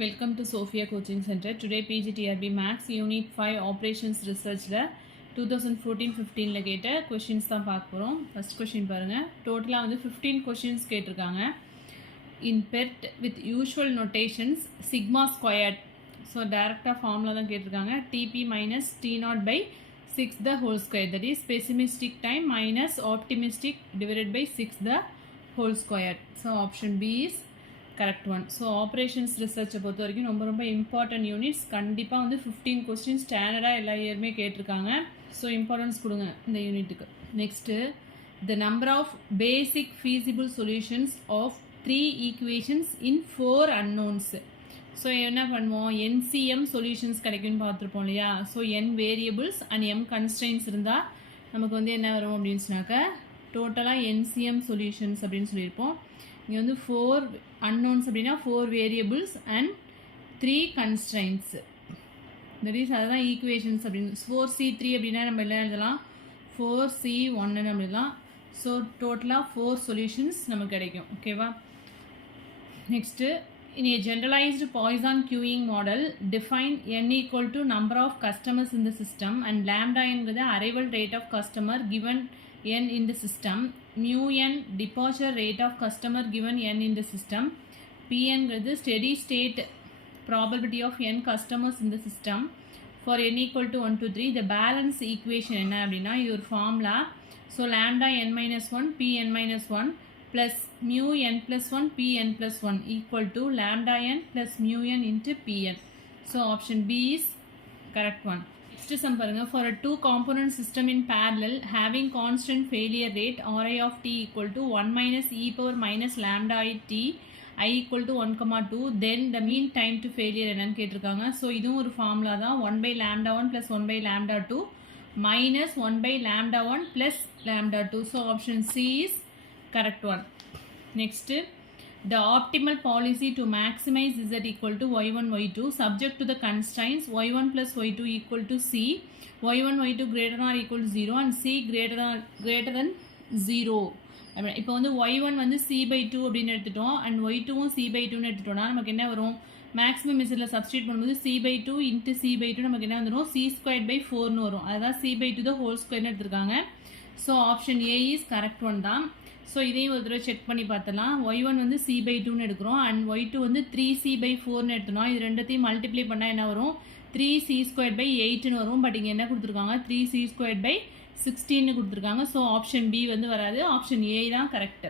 Welcome to Sophia Coaching Center. Today PGTRB Max Unit 5 Operations Research 2014-15 கேட்ட questions தான் பார்க்க போறோம். First question பாருங்க. டோட்டலா 15 questions கேட்டிருக்காங்க. In PERT with usual notations sigma squared. So டைரக்டா ஃபார்முலா தான் கேட்டிருக்காங்க. TP minus T0 by 6 the whole square. That is pessimistic time minus optimistic divided by 6 the whole square. So option B is correct one. So operations research பொறுத்த வரைக்கும் ரொம்ப important units. கண்டிப்பா 15 questions ஸ்டாண்டர்டா எல்லா இயருமே கேட்டிருக்காங்க. So importance கொடுங்க இந்த யூனிட்டுக்கு. Next, the number of basic feasible solutions of 3 equations in 4 unknowns. So என்ன பண்ணுவோம், NCM solutions கிடைக்கும்னு பார்த்துருப்போம் இல்லையா. So n variables and m constraints இருந்தா நமக்கு என்ன வரும் அப்படின்னு சொன்னாக்க டோட்டலாக NCM solutions அப்படின்னு சொல்லியிருப்போம். இங்கே 4 unknowns அப்படின்னா 4 variables and 3 constraints. That is அதுதான் ஈக்குவேஷன்ஸ் அப்படின்னு. 4C3 அப்படின்னா நம்ம எல்லாம் எழுதலாம் 4C1 அப்படிலாம். ஸோ டோட்டலாக 4 சொல்யூஷன்ஸ் நமக்கு கிடைக்கும். ஓகேவா. Next, in a generalized Poisson queuing model, define n equal to number of customers in the system and lambda என்கிறது arrival rate of customer given n in the system, mu n departure rate of customer given n in the system, p என்கிறது steady state probability of n customers in the system for n equal to 1 to 3. the balance equation என்ன அப்படின்னா இது ஒரு formula. So lambda n minus 1 p n minus 1 plus mu n plus 1 p n plus 1 equal to lambda n plus mu n into p n. So option B is correct one. Next sum பாருங்க. For a 2 component system in parallel having constant failure rate Ri of t equal to 1 minus e power minus lambda I t I equal to 1,2, then the mean time to failure என்னன்னு கேட்டிருக்காங்க. So இதுவும் ஒரு formula தான். 1 by lambda 1 plus 1 by lambda 2 minus 1 by lambda 1 plus lambda 2. So option C is correct one. Next, the optimal policy to maximize z equal to y1 y2 subject to the constraints y1 plus y2 equal to c, y1 y2 greater than or equal to 0 and c greater than 0. இப்போ y1 c/2 அப்படின்னு எடுத்துட்டோம் and y2வும் c/2ன்னு எடுத்துட்டோம்னா நமக்கு என்ன வரும், maximum மெத்தடில் substitute பண்ணும்போது c/2 into c/2 நமக்கு என்ன வந்துடும், c²/4ன்னு வரும். அதுதான் c/2 the whole squareன்னு எடுத்திருக்காங்க. So option A is correct one தான். ஸோ இதையும் ஒரு தடவை செக் பண்ணி பார்த்தலாம். y1 c/2ன்னு எடுக்கிறோம் and y2 3c/4ன்னு எடுத்தோம். இது ரெண்டத்தையும் மல்டிப்ளை பண்ணால் என்ன வரும், 3c²/8ன்னு வரும். பட் இங்கே என்ன கொடுத்துருக்காங்க, 3c²/16ன்னு கொடுத்துருக்காங்க. ஸோ ஆப்ஷன் பி வராது, ஆப்ஷன் ஏ தான் correct.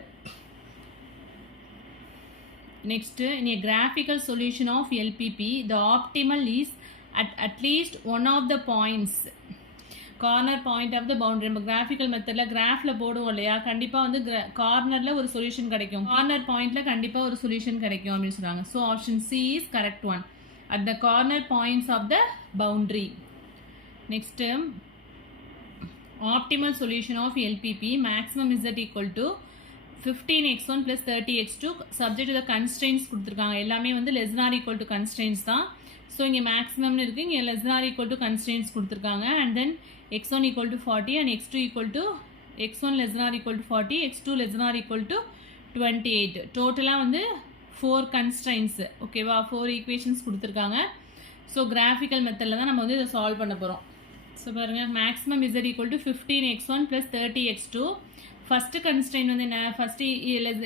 Next, in a graphical solution of LPP the optimal is at least one of the points corner point of the boundary. நம்ம கிராஃபிக்கல் மெத்தடில் கிராஃபில் போடுவோம் இல்லையா, கண்டிப்பாக கார்னரில் ஒரு சொல்யூஷன் கிடைக்கும், கார்னர் பாயிண்டில் கண்டிப்பாக ஒரு சொல்யூஷன் கிடைக்கும் அப்படின்னு சொல்கிறாங்க. So option C is correct one, at the corner points of the boundary. Next, optimal solution of LPP maximum Z equal to 15x1 plus 30x2 subject to the constraints கொடுத்துருக்காங்க. எல்லாமே less than or equal to constraints தான். So இங்கே மேக்ஸிமம்னு இருக்குது, இங்கே less than or equal to constraints கொடுத்துருக்காங்க. And then x1 equal to 40 and x2 equal to x1 less than or equal to 40, x2 less than or equal to 28. டோட்டலாக 4 constraints. ஓகேவா, 4 equations கொடுத்துருக்காங்க. So graphical மெத்தடில் தான் நம்ம இதை solve பண்ண போகிறோம். ஸோ பாருங்கள், maximum is equal to 15x1 plus 30x2. First constraint என்ன, ஃபஸ்ட்டு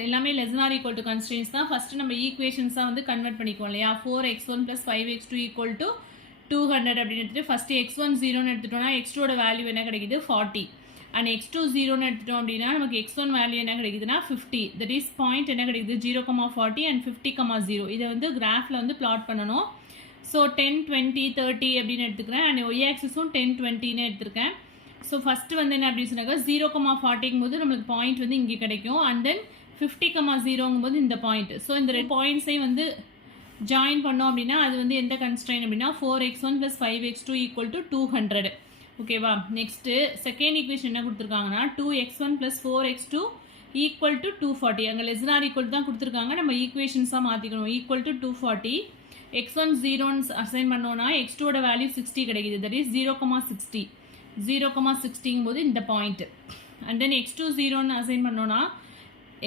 எல்லாமே less than or equal to constraints தான். ஃபஸ்ட்டு நம்ம ஈக்குவேஷன்ஸாக கன்வெர்ட் பண்ணிக்குவோம் இல்லையா. 4x1 plus 5x2 equal to 200 அப்படின்னு எடுத்துகிட்டு ஃபஸ்ட்டு x1 0ன்னு எடுத்துட்டோம்னா x2ஓட வேல்யூ என்ன கிடைக்குது, 40. அண்ட் x2 0ன்னு எடுத்துட்டோம் அப்படின்னா நமக்கு x1 வேல்யூ என்ன கிடைக்குதுன்னா 50. தட் இஸ் பாயிண்ட் என்ன கிடைக்குது, 0,40 and 50,0. இதை கிராஃபில் பிளாட் பண்ணணும். ஸோ 10 20 30 அப்படின்னு எடுத்துக்கிறேன். அண்ட் ஒய் ஆக்சிஸும் 10 20ன்னு எடுத்துருக்கேன். ஸோ ஃபஸ்ட்டு என்ன அப்படின்னு சொன்னாக்கா 0,40ங்கும் போது நம்மளுக்கு பாயிண்ட் இங்கே கிடைக்கும். அண்ட் தென் 50,0ங்கும் போது இந்த பாயிண்ட். ஸோ இந்த ரெண்டு பாயிண்ட்ஸையும் ஜாயின் பண்ணோம் அப்படின்னா அது எந்த கன்ஸ்ட்ரெயின் அப்படின்னா 4x1 plus 5x2 equal to 200. ஓகேவா. நெக்ஸ்ட்டு செகண்ட் ஈக்குவேஷன் என்ன கொடுத்துருக்காங்கன்னா 2x1 plus 4x2 equal to 240. அங்கே லெஸ் than or equal தான் கொடுத்துருக்காங்க, நம்ம ஈக்குவேஷன்ஸாக மாற்றிக்கணும். equal to 240. x1 0ன்னு அசைன் பண்ணோன்னா x2ஓட வேல்யூ 60 கிடைக்குது. That is 0,60. 0,60ங்கும் போது இந்த பாயிண்ட். அண்ட் தென் x2 0ன்னு அசைன் பண்ணோன்னா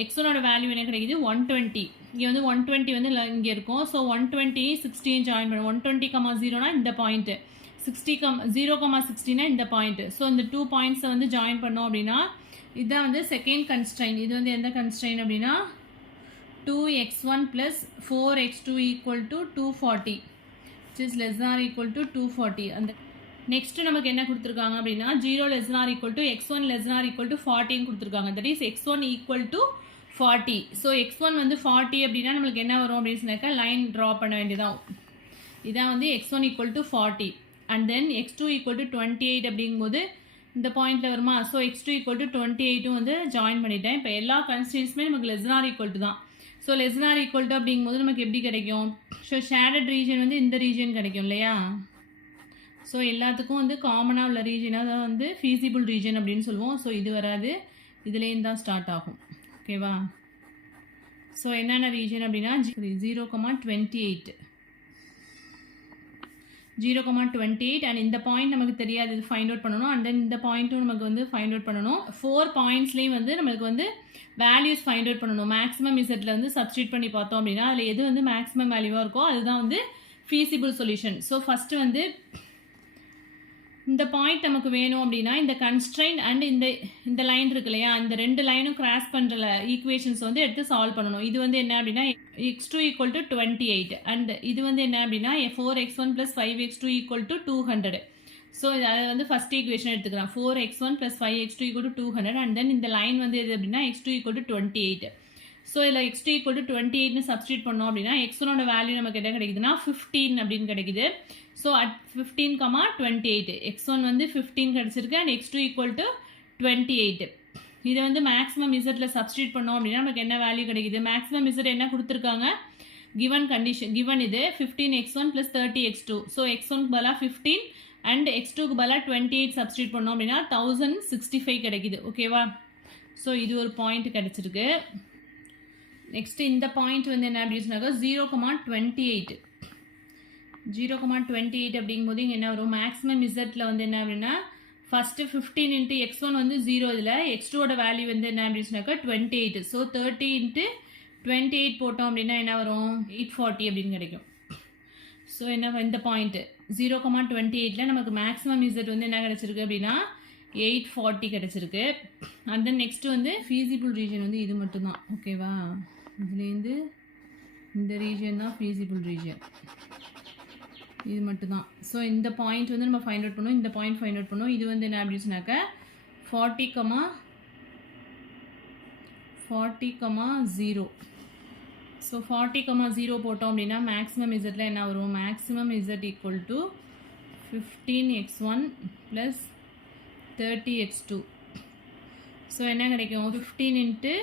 x1ஓட வேல்யூ என்ன கிடைக்குது 120. இங்கே வந்து 120 வந்து இங்கே இருக்கும். ஸோ 120 16 ஜாயின் பண்ணும். 120,0னா இந்த பாயிண்ட்டு, 0,60னா இந்த பாயிண்ட்டு. ஸோ இந்த 2 பாயிண்ட்ஸை வந்து ஜாயின் பண்ணோம் அப்படின்னா இதுதான் வந்து செகண்ட் கன்ஸ்ட்ரைன். இது வந்து எந்த கன்ஸ்ட்ரைன் அப்படின்னா 2x1 plus 4x2 equal to 240, which is less than or equal to 240. அந்த நெக்ஸ்ட் நமக்கு என்ன கொடுத்துருக்காங்க அப்படின்னா 0 less than or equal to x1 less than or equal to 40 கொடுத்துருக்காங்க. That is x1 equal to 40. So x1 வந்து 40 அப்படின்னா நம்மளுக்கு என்ன வரும் அப்படின்னு சொன்னாக்கா லைன் ட்ரா பண்ண வேண்டியதான். இதான் வந்து x1 equal to 40 and then x2 equal to 28 அப்படிங்கும்போது இந்த பாயிண்ட்டில் வருமா. ஸோ x2 equal to 28 வந்து ஜாயின் பண்ணிட்டேன். இப்போ எல்லா கன்ஸ்டன்ஸுமே நமக்கு less than or equal to தான். So less than or equal to அப்படிங்கும்போது நமக்கு எப்படி கிடைக்கும். ஸோ ஷேடட் ரீஜன் வந்து இந்த ரீஜன் கிடைக்கும் இல்லையா. ஸோ எல்லாத்துக்கும் வந்து காமனாக உள்ள ரீஜனாக தான் வந்து ஃபீஸிபிள் ரீஜன் அப்படின்னு சொல்லுவோம். ஸோ இது வராது, இதுலேருந்து தான் ஸ்டார்ட் ஆகும். ஓகேவா. ஸோ என்னென்ன ரீஜன் அப்படின்னா 0,28 0,28 அண்ட் இந்த பாயிண்ட் நமக்கு தெரியாது, இது ஃபைண்ட் அவுட் பண்ணணும். அண்ட் தென் இந்த பாயிண்ட்டும் நமக்கு வந்து ஃபைண்ட் அவுட் பண்ணணும். 4 பாயிண்ட்ஸ்லேயும் வந்து நம்மளுக்கு வந்து வேல்யூஸ் ஃபைண்ட் அவுட் பண்ணணும். மேக்ஸிமம் இசட்டில் வந்து சப்ஸ்டியூட் பண்ணி பார்த்தோம் அப்படின்னா அதில் எது வந்து மேக்ஸிமம் வேல்யூவாக இருக்கோ அதுதான் வந்து ஃபீஸிபிள் சொல்யூஷன். ஸோ ஃபஸ்ட்டு வந்து இந்த பாயிண்ட் நமக்கு வேணும் அப்படின்னா இந்த கன்ஸ்ட்ரைன் அண்ட் இந்த லைன் இருக்கு இல்லையா, இந்த ரெண்டு லைனும் கிராஸ் பண்ணுற ஈக்குவேஷன்ஸ் வந்து எடுத்து சால்வ் பண்ணணும். இது வந்து என்ன அப்படின்னா x2 equal to 28 அண்ட் இது வந்து என்ன அப்படின்னா 4x1 plus 5x2 equal to 200. So அதை வந்து ஃபஸ்ட் ஈக்குவேஷன் எடுத்துக்கலாம். 4x1 plus 5x2 equal to 200 and then இந்த லைன் வந்து எது அப்படின்னா x2 equal to 28. ஸோ இதில் x2 equal to 28னு சப்ஸ்டியூட் பண்ணோம் அப்படின்னா x1ஓட வேல்யூ நமக்கு என்ன கிடைக்குதுன்னா 15 அப்படின்னு கிடைக்குது. ஸோ அட் 15,28 x1 வந்து 15 கிடச்சிருக்கு அண்ட் x2 equal to 28. இதை வந்து மேக்ஸிமம் இசட்டில் சப்ஸ்டியூட் பண்ணோம் அப்படின்னா நமக்கு என்ன வேல்யூ கிடைக்குது. மேக்ஸிமம் இசட் என்ன கொடுத்துருக்காங்க, கிவன் கண்டிஷன், கிவன் இது 15x1 plus 30x2. ஸோ x1க்கு பதிலாக 15 அண்ட் x2க்கு பதிலாக 28 சப்ஸ்டியூட் பண்ணோம் அப்படின்னா 1065 கிடைக்குது. ஓகேவா. ஸோ இது ஒரு பாயிண்ட் கிடச்சிருக்கு. நெக்ஸ்ட் இந்த பாயிண்ட் வந்து என்ன அப்படின்னு சொன்னாக்கா 0,28 அப்படிங்கும்போது இங்கே என்ன வரும், மேக்ஸிமம் இசட்டில் வந்து என்ன அப்படின்னா ஃபஸ்ட்டு 15 into x1 வந்து 0, இதில் x2ஓட வேல்யூ வந்து என்ன அப்படின்னு சொன்னாக்கா 28. ஸோ 30 into 28 போட்டோம் அப்படின்னா என்ன வரும் 840 அப்படின்னு கிடைக்கும். ஸோ என்ன இந்த பாயிண்ட்டு 0,28ல் நமக்கு மேக்ஸிமம் இசட் வந்து என்ன கிடச்சிருக்கு அப்படின்னா 840 கிடச்சிருக்கு. அண்ட் தென் நெக்ஸ்ட்டு வந்து ஃபீஸிபிள் ரீஜன் வந்து இது மட்டும்தான். ஓகேவா. இதுலேருந்து இந்த ரீஜன் தான் ஃபீஸிபிள் ரீஜன், இது மட்டும்தான். ஸோ இந்த பாயிண்ட் வந்து நம்ம ஃபைண்ட் அவுட் பண்ணோம், இந்த பாயிண்ட் ஃபைண்ட் அவுட் பண்ணோம். இது வந்து என்ன அப்படின்னு சொன்னாக்க 40,0. ஸோ 40,0 போட்டோம் அப்படின்னா மேக்ஸிமம் இசட்டில் என்ன வரும், maximum Z equal to 15x1 plus 30x2. So என்ன கிடைக்கும் 15 into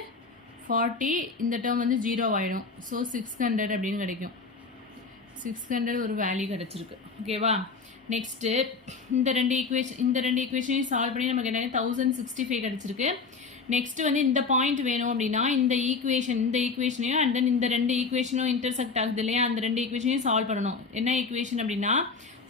40, இந்த டேர்ம் வந்து 0 ஆகிடும். ஸோ 600 அப்படின்னு கிடைக்கும். 600 ஒரு வேல்யூ கிடச்சிருக்கு. ஓகேவா. நெக்ஸ்ட்டு இந்த ரெண்டு ஈக்குவேஷனையும் சால்வ் பண்ணி நமக்கு என்ன 1065 கிடச்சிருக்கு. நெக்ஸ்ட்டு வந்து இந்த பாயிண்ட் வேணும் அப்படின்னா இந்த ஈக்குவேஷனையும் அண்ட் தென் இந்த ரெண்டு ஈக்குவேஷனும் இன்டர்செக்ட் ஆகுது இல்லையா, அந்த ரெண்டு ஈக்குவேஷனையும் சால்வ் பண்ணணும். என்ன ஈக்குவேஷன் அப்படின்னா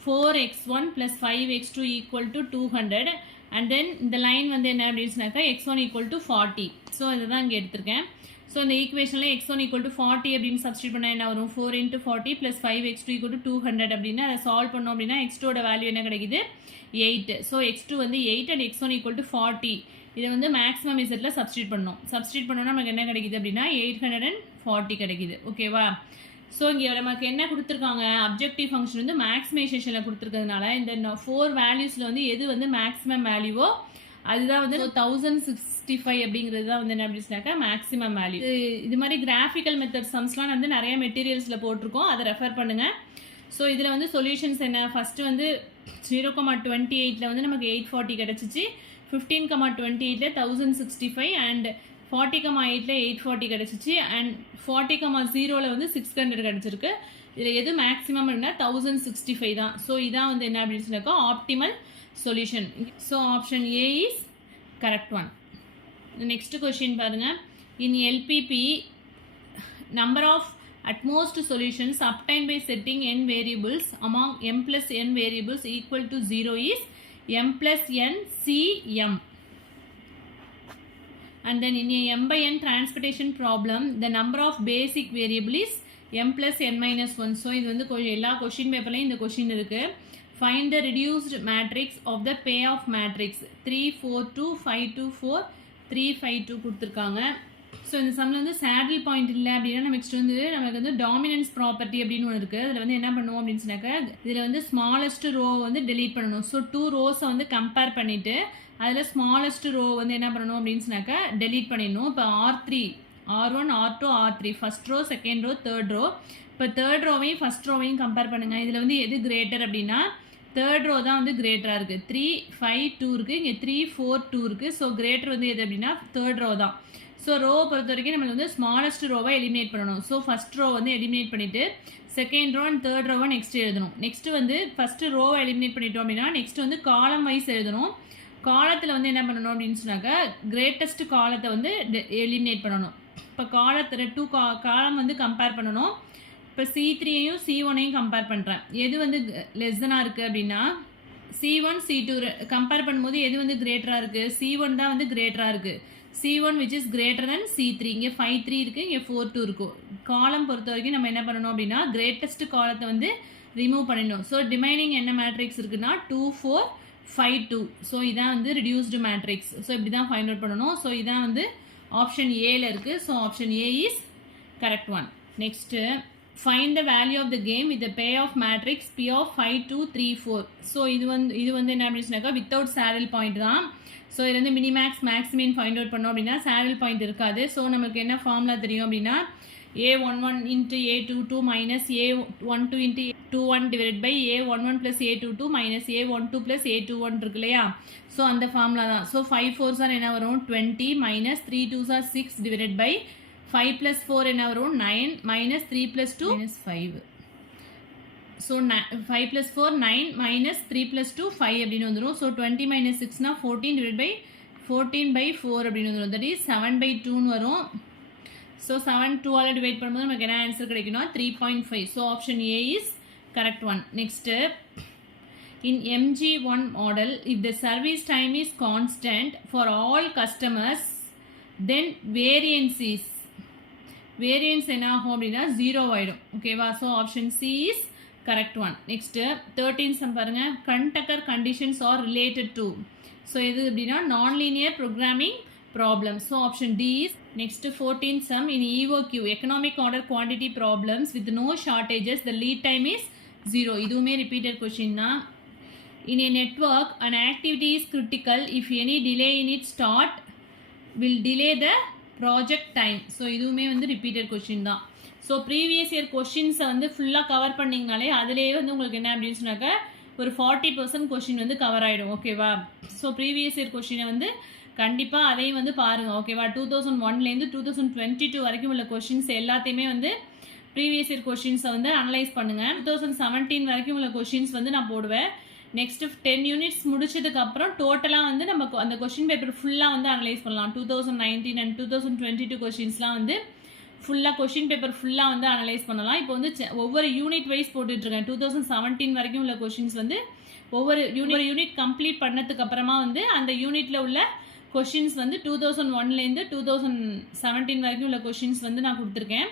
4x1 plus 5x2 equal to 200 and then இந்த லைன் வந்து என்ன அப்படின்னு சொன்னாக்கா x1 equal to 40. ஸோ இதை தான் இங்கே எடுத்திருக்கேன். ஸோ இந்த ஈக்குவேஷனில் x1 equal to 40 அப்படின்னு சப்ஸ்டியூட் பண்ணால் என்ன வரும் 4 into 40 plus 5x2 equal to 200 அப்படின்னு அதை சால்வ் பண்ணோம் அப்படின்னா x2ஓட வேல்யூ என்ன கிடைக்குது 8. ஸோ x2 வந்து 8 அண்ட் x1 equal to 40. இதை வந்து மேக்ஸிமம் இசட்டில் சப்ஸ்டியூட் பண்ணோம்னா நமக்கு என்ன கிடைக்குது அப்படின்னா 840 கிடைக்குது. ஓகேவா. ஸோ இங்கே நமக்கு என்ன கொடுத்துருக்காங்க, அப்ஜெக்டிவ் ஃபங்க்ஷன் வந்து மேக்ஸிமைசேஷனில் கொடுத்துருக்கிறதுனால இந்த 4 வேல்யூஸில் வந்து எது வந்து மேக்ஸிமம் வேல்யூவோ அதுதான் வந்து 1065 அப்படிங்கிறது தான் வந்து என்ன அப்படின்னு சொன்னாக்கா மேக்ஸிமம் வேல்யூ. இது மாதிரி கிராஃபிக்கல் மெத்தட் சம்ஸ்லாம் வந்து நிறைய மெட்டீரியல்ஸில் போட்டிருக்கோம், அதை ரெஃபர் பண்ணுங்கள். ஸோ இதில் வந்து சொல்யூஷன்ஸ் என்ன, ஃபஸ்ட்டு வந்து 0,28ல் வந்து நமக்கு 840 கிடச்சிச்சு, 15,28ல் 1065 அண்ட் 40,8ல் 840 கிடச்சிச்சு அண்ட் 40,0ல் வந்து 600 கிடச்சிருக்கு. இதில் எது மேக்ஸிமம் அப்படின்னா 1065 தான். ஸோ இதான் வந்து என்ன அப்படின்னு சொன்னாக்கா optimal solution. So option A is correct one. Next question பாருங்கள். In LPP number of at most solutions obtained by setting n variables among m plus n variables equal to 0 is m plus n c m. and then in a m by n transportation problem the number of basic variable is m plus n minus 1. So இது வந்து எல்லா question பேப்பர்லையும் இந்த question இருக்குது. Find the reduced matrix of the payoff matrix 3 4 2 5 2 4 3 5 2 கொடுத்துருக்காங்க. So இந்த சம்மில் வந்து saddle point இல்லை அப்படின்னா நெக்ஸ்ட் வந்து நமக்கு வந்து டாமினன்ஸ் ப்ராப்பர்ட்டி அப்படின்னு ஒன்று இருக்குது. அதில் வந்து என்ன பண்ணுவோம் அப்படின்னு சொன்னாக்கா இதில் வந்து ஸ்மாலஸ்ட் ரோ வந்து டெலீட் பண்ணணும். ஸோ 2 ரோஸை வந்து கம்பேர் பண்ணிவிட்டு அதில் ஸ்மாலஸ்ட் ரோ வந்து என்ன பண்ணணும் அப்படின்னு சொன்னாக்கா டெலீட் பண்ணிடணும். இப்போ R3 R1 R2 R3 first row second row third row. இப்போ தேர்ட் ரோவையும் ஃபஸ்ட் ரோவையும் கம்பேர் பண்ணுங்கள். இதில் வந்து எது கிரேட்டர் அப்படின்னா தேர்ட் ரோ தான் வந்து கிரேட்டராக இருக்குது. 3 5 2 இருக்குது, இங்கே 3 4 2 இருக்குது. ஸோ கிரேட்டர் வந்து எது அப்படின்னா தேர்ட் ரோ தான். ஸோ ரோவை பொறுத்த வரைக்கும் நம்ம வந்து ஸ்மாலஸ்ட் ரோவை எலிமினேட் பண்ணணும். ஸோ ஃபஸ்ட் ரோ வந்து எலிமினேட் பண்ணிவிட்டு செகண்ட் ரோ அண்ட் தேர்ட் ரோவை நெக்ஸ்ட் எழுதணும். நெக்ஸ்ட்டு வந்து ஃபஸ்ட்டு ரோவை எலிமினேட் பண்ணிட்டோம் அப்படின்னா நெக்ஸ்ட் வந்து காலம் வைஸ் எழுதணும். காலத்தில் வந்து என்ன பண்ணணும் அப்படின்னு சொன்னாக்கா கிரேட்டஸ்ட் காலத்தை வந்து எலிமினேட் பண்ணணும். இப்போ காலத்தில் 2 காலம் வந்து கம்பேர் பண்ணணும். இப்போ C3யையும் C1யையும் கம்பேர் பண்ணுறேன். எது வந்து லெஸ்ஸனாக இருக்குது அப்படின்னா C1 C2 கம்பேர் பண்ணும்போது எது வந்து கிரேட்டராக இருக்குது? C1 தான் வந்து கிரேட்டராக இருக்குது. C1 which is greater than C3. இங்கே 5 3 இருக்குது, இங்கே 4 2 இருக்கும். காலம் பொறுத்த வரைக்கும் நம்ம என்ன பண்ணணும் அப்படின்னா கிரேட்டஸ்ட் காலத்தை வந்து ரிமூவ் பண்ணிடணும். ஸோ டிமைனிங் என்ன மேட்ரிக்ஸ் இருக்குன்னா 2 4 5 2. ஸோ இதான் வந்து ரிடியூஸ்டு மேட்ரிக்ஸ். ஸோ இப்படி தான் ஃபைண்ட் அவுட் பண்ணணும். ஸோ இதான் வந்து ஆப்ஷன் ஏல இருக்குது. So option A is correct one. Next find the value of the game with pay off matrix P of 5 2 3 4. So இது வந்து என்ன அப்படின்னாக்கா வித்தவுட் சேடில் பாயிண்ட் தான். ஸோ இது வந்து மினிமேக்ஸ் மேக்ஸிமின் ஃபைண்ட் அவுட் பண்ணோம் அப்படின்னா சேடில் பாயிண்ட் இருக்காது. ஸோ நமக்கு என்ன ஃபார்முலா தெரியும் அப்படின்னா A11 into A22 minus A12 into A21 divided by A11 plus A22 minus A12 plus A21 இருக்கு இல்லையா? ஸோ அந்த ஃபார்முலா தான். ஸோ 5 4s ஆர் என்ன வரும் 20 minus 3 2s or 6 divided by 5 plus 4 என்ன வரும் 9 minus 3 plus 2 minus 5. So 5 plus 4 9 minus 3 plus 2 5 அப்படின்னு வந்துடும். So 20 minus 6னா 14 divided by 14 by 4 அப்படின்னு வந்துடும். தட் இஸ் 7 by 2ன்னு வரும். ஸோ 7 2ஆல் டிவைட் பண்ணும்போது நமக்கு என்ன ஆன்சர் கிடைக்குன்னா 3.5. So option A is correct one. Next in MG1 model if the service time is constant for all customers then variance என்ன ஆகும் அப்படின்னா 0 ஆகிடும். ஓகேவா? So option C is correct one. Next 13 sum பாருங்கள். Kuhn Tucker conditions are related to. So இது அப்படின்னா nonlinear programming problem. So option D is. Next 14 sum in EOQ economic order quantity problems with no shortages the lead time is 0. இதுவுமே repeated question தான். In a network an activity is critical if any delay in its start will delay the project time. So இதுவுமே வந்து repeated question தான். So previous year கொஷின்ஸை வந்து ஃபுல்லாக cover பண்ணிங்கனாலே அதிலே வந்து உங்களுக்கு என்ன அப்படின்னு சொன்னாக்கா ஒரு 40% கொஷின் வந்து கவர் ஆகிடும். ஓகேவா? ஸோ ப்ரீவியஸ் இயர் கொஷினை வந்து கண்டிப்பாக அதையும் வந்து பாருங்கள். ஓகேவா? 2001லேருந்து 2022 வரைக்கும் உள்ள கொஷின்ஸ் எல்லாத்தையுமே வந்து ப்ரீவியஸ் இயர் கொஷின்ஸை வந்து அனலைஸ் பண்ணுங்கள். 2017 வரைக்கும் உள்ள கொஷின்ஸ் வந்து நான் போடுவேன். நெக்ஸ்ட்டு 10 யூனிட்ஸ் முடிச்சதுக்கப்புறம் டோட்டலாக வந்து நமக்கு அந்த கொஷின் பேப்பர் ஃபுல்லாக வந்து அனலைஸ் பண்ணலாம். 2019 அண்ட் 2022 கொஷின்ஸ்லாம் வந்து ஃபுல்லாக கொஷின் பேப்பர் ஃபுல்லாக வந்து அனலைஸ் பண்ணலாம். இப்போ வந்து ஒவ்வொரு யூனிட் வைஸ் போட்டுட்ருக்கேன். 2017 வரைக்கும் உள்ள கொஷின்ஸ் வந்து ஒவ்வொரு யூனிட் கம்ப்ளீட் பண்ணதுக்கப்புறமா வந்து அந்த யூனிட்டில் உள்ள கொஷின்ஸ் வந்து 2001லேருந்து 2017 வரைக்கும் உள்ள கொஷின்ஸ் வந்து நான் கொடுத்துருக்கேன்.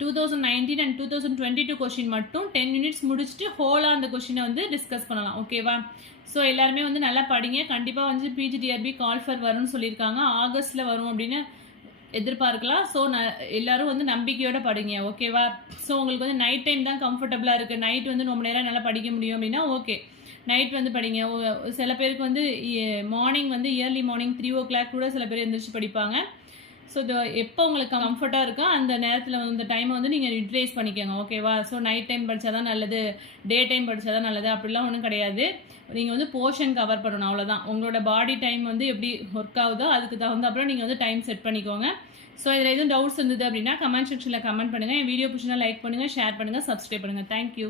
2019 அண்ட் 2022 கொஷின் மட்டும் 10 யூனிட்ஸ் முடிச்சுட்டு ஹோலாக அந்த கொஷினை வந்து டிஸ்கஸ் பண்ணலாம். ஓகேவா? ஸோ எல்லாருமே வந்து நல்லா படிங்க. கண்டிப்பாக வந்து PGTRB கால் ஃபர் வரும்னு சொல்லியிருக்காங்க. ஆகஸ்ட்டில் வரும் அப்படின்னு எதிர்பார்க்கலாம். ஸோ எல்லோரும் வந்து நம்பிக்கையோடு படிங்க. ஓகேவா? ஸோ உங்களுக்கு வந்து நைட் டைம் தான் கம்ஃபர்டபுளாக இருக்குது. நைட் வந்து ரொம்ப நேரம் நல்லா படிக்க முடியும் அப்படின்னா ஓகே நைட் வந்து படிங்க. சில பேருக்கு வந்து மார்னிங் வந்து இயர்லி மார்னிங் 3 o'clock கூட சில பேர் எழுந்திரிச்சு படிப்பாங்க. ஸோ எப்போ உங்களுக்கு கம்ஃபர்ட்டாக இருக்கோ அந்த நேரத்தில் அந்த டைமை வந்து நீங்கள் யூட்டிலைஸ் பண்ணிக்கோங்க. ஓகேவா? ஸோ நைட் டைம் படித்தா தான் நல்லது, டே டைம் படித்தா தான் நல்லது அப்படிலாம் ஒன்றும் கிடையாது. நீங்கள் வந்து போர்ஷன் கவர் பண்ணணும், அவ்வளோதான். உங்களோட பாடி டைம் வந்து எப்படி ஒர்க் ஆகுதோ அதுக்கு தகுந்த அப்புறம் நீங்கள் வந்து டைம் செட் பண்ணிக்கோங்க. ஸோ இதில் எதுவும் டவுட்ஸ் இருந்தது அப்படின்னா கமெண்ட் செக்ஷனில் கமெண்ட் பண்ணுங்கள். என் வீடியோ பிடிச்சினா லைக் பண்ணுங்கள், ஷேர் பண்ணுங்கள், சப்ஸ்கிரைப் பண்ணுங்கள். தேங்க்யூ.